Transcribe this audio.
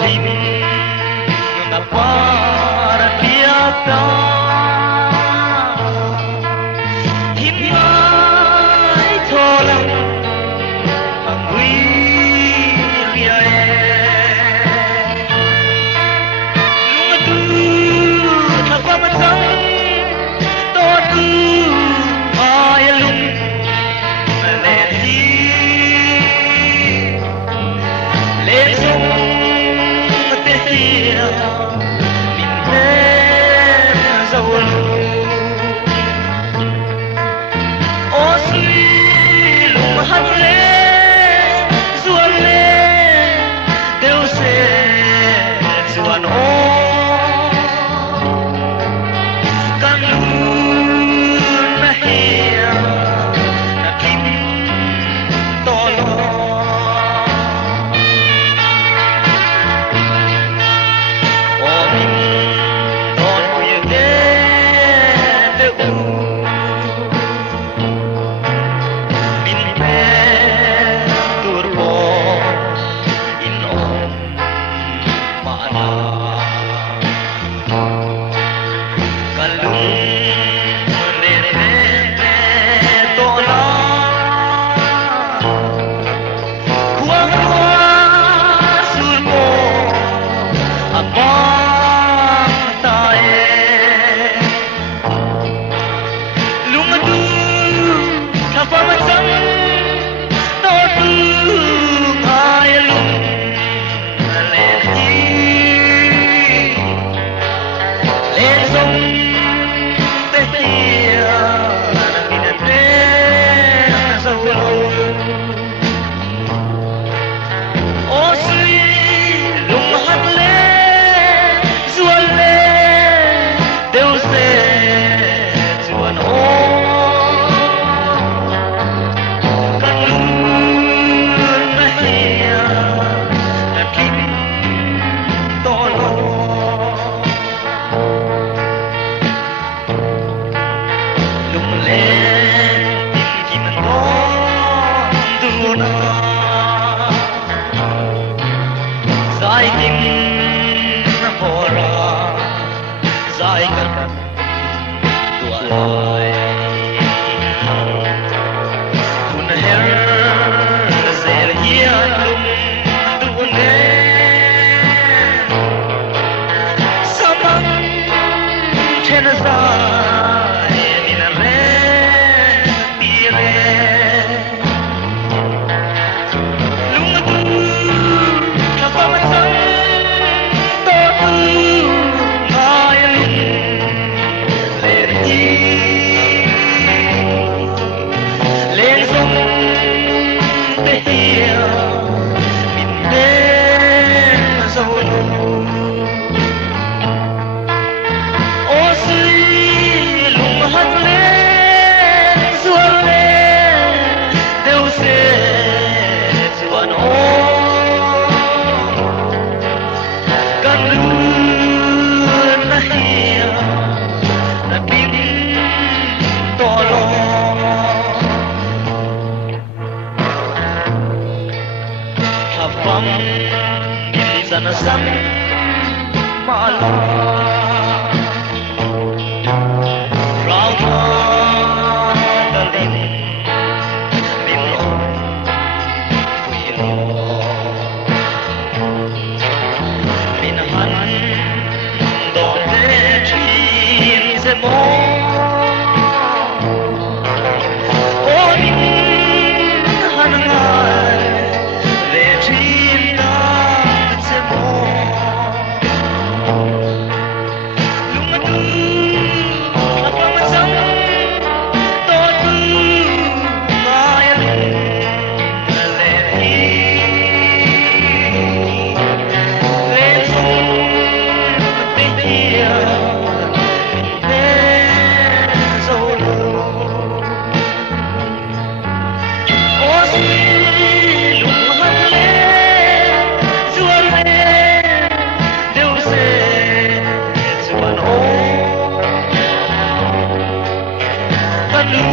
lim na para tiata hin mai tholang angui ria lunga tu thapa matang to tu ai lung le ti le song te hia min te zawal o sui lung han le zuan le deu se zuan o kan lu na hia na kim to lo o min don kuya de u min pe tur po in om ma na kalung ne ne to la kuang sur po abang tae lunga tu thapa matang to tu ai lung le ti le song te tia na min te so lo o sui lung han le zuan le deu se zuan o kan lu na hia na kim to lo lung le kim to tu na zai tim hora zai kan tua lai tun her zel hia lum tu ne samang chen zai ni na re ti re lunga tu thapa matang to tu ai lung le ti le song te hia min te so lo o sui lung han le zuan le deu se zuan o kan lu na hia na kim to lo thapam min sana sam ma lo rao tha ta lin min lo quy lo min han do te chin se mo o min han ngai le chin na se mo lunga tu apa macam to tu mai le ti le song te tia te so lo o sui lung han le zuan le deu se zuan o kan lu